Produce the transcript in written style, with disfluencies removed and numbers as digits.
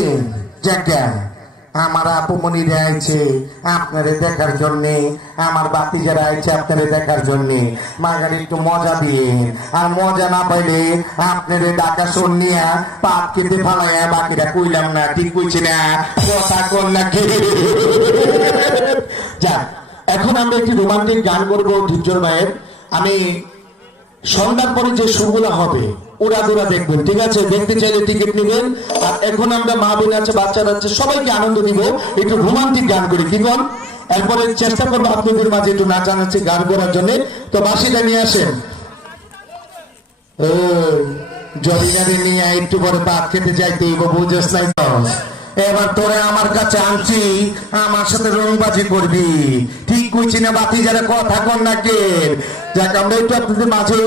আছেন? জায়গা আমার আপুমনিরা আইছে আপনারে দেখার জন্য, আমার বাতিজারা আইছে আপনারে দেখার জন্য। মাগার একটু মজা দিয়ে, আর মজা না পাইলে আপনারে ডাকা শুনিয়া পাত কেটে ফালাইয়া বাকিটা কইলাম না, ঠিক কইছি না? কথা কর নাকি? যাক, এখন আমরা একটি রোমান্টিক গান করবো ধীরজোর ভাইয়ের। আমি সন্ধ্যার পরে যে সুরগুলা হবে ওরা দোরা দেখবেন, ঠিক আছে? দেখতে চাইলে টিকিট নেবেন। আর এখন আমরা মা বোন আছে, বাচ্চারা আছে, সবাইকে আনন্দ দিব, একটু রোমান্টিক গান করি, কি বল? এরপরে চেষ্টা করবো আপনাদের মাঝে একটু নাচানাচি গান করার জন্য। তো বাসিটা নিয়ে আসেন। জরিনারে নিয়ে একটু পরে ভাত খেতে যাইতে বুঝেস নাই তো? এবার তোরে আমার কাছে আনছি, আমার সাথে রংবাজি করবি, ঠিক কইছি না? বাতি যারা কথা কন না কে? যাক, আমরা একটু আপনাদের মাঝে